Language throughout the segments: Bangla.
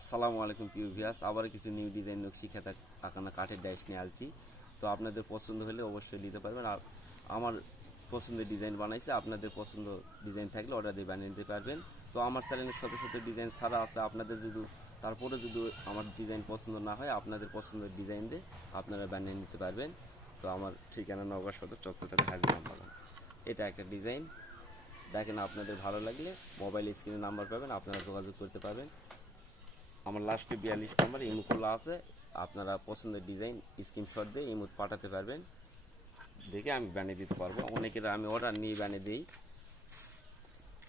আসসালামু আলাইকুম প্রিয় ভিউয়ার্স, আবার কিছু নিউ ডিজাইন নকশি খাতা আঁকানো কাঠের ডাইস নিয়ে আসছি। তো আপনাদের পছন্দ হলে অবশ্যই নিতে পারবেন। আর আমার পছন্দের ডিজাইন বানাইছে, আপনাদের পছন্দ ডিজাইন থাকলে অর্ডার দিয়ে বানিয়ে নিতে পারবেন। তো আমার চ্যানেলের শত শত ডিজাইন ছাড়া আছে, আপনাদের যদি তারপরে যদি আমার ডিজাইন পছন্দ না হয়, আপনাদের পছন্দের ডিজাইন দিয়ে আপনারা বানিয়ে নিতে পারবেন। তো আমার ঠিকানা নওগাঁ সদর চট্টগ্রাম হাজিরাম বাগান। এটা একটা ডিজাইন, দেখেন আপনাদের ভালো লাগলে মোবাইল স্ক্রিনে নাম্বার পাবেন, আপনারা যোগাযোগ করতে পারবেন। আমার লাস্টে 42 নম্বর ইমো খোলা আছে, আপনারা পছন্দের ডিজাইন স্ক্রিনশট দিয়ে ইমো পাঠাতে পারবেন, দেখে আমি বানিয়ে দিতে পারবো। অনেকের আমি অর্ডার নিয়ে বানিয়ে দিই,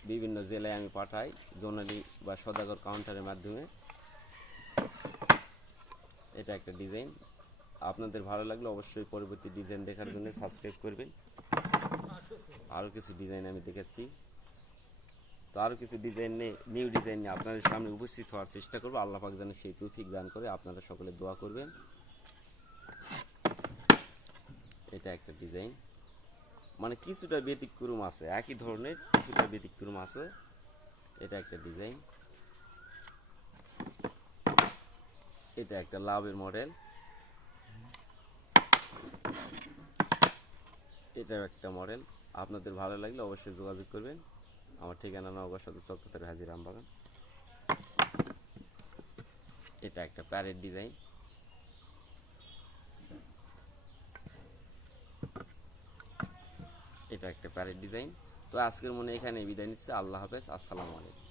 বিভিন্ন জেলায় আমি পাঠাই জোনালি বা সদাগর কাউন্টারের মাধ্যমে। এটা একটা ডিজাইন, আপনাদের ভালো লাগলে অবশ্যই পরবর্তী ডিজাইন দেখার জন্য সাবস্ক্রাইব করবেন। আরও কিছু ডিজাইন আমি দেখাচ্ছি। তো আরও কিছু ডিজাইন নিয়ে নিউ ডিজাইন নিয়ে আপনাদের সামনে উপস্থিত হওয়ার চেষ্টা করবো। আল্লাহ পাক যেন সেই তৌফিক দান করে, আপনারা সকলে দোয়া করবেন। এটা একটা ডিজাইন, মানে কিছুটা ব্যতিক্রম আছে, একই ধরনের কিছুটা ব্যতিক্রম আছে। এটা একটা ডিজাইন, এটা একটা লাভের মডেল। এটাও একটা মডেল, আপনাদের ভালো লাগলে অবশ্যই যোগাযোগ করবেন। আমার ঠিকানা নওগাঁ সদর চট্টগ্রাম হাজিরাম বাগান। এটা একটা প্যারেট ডিজাইন, এটা একটা প্যারেট ডিজাইন। তো আজকের মনে এখানে বিদায় নিচ্ছে। আল্লাহ হাফেজ, আসসালামু আলাইকুম।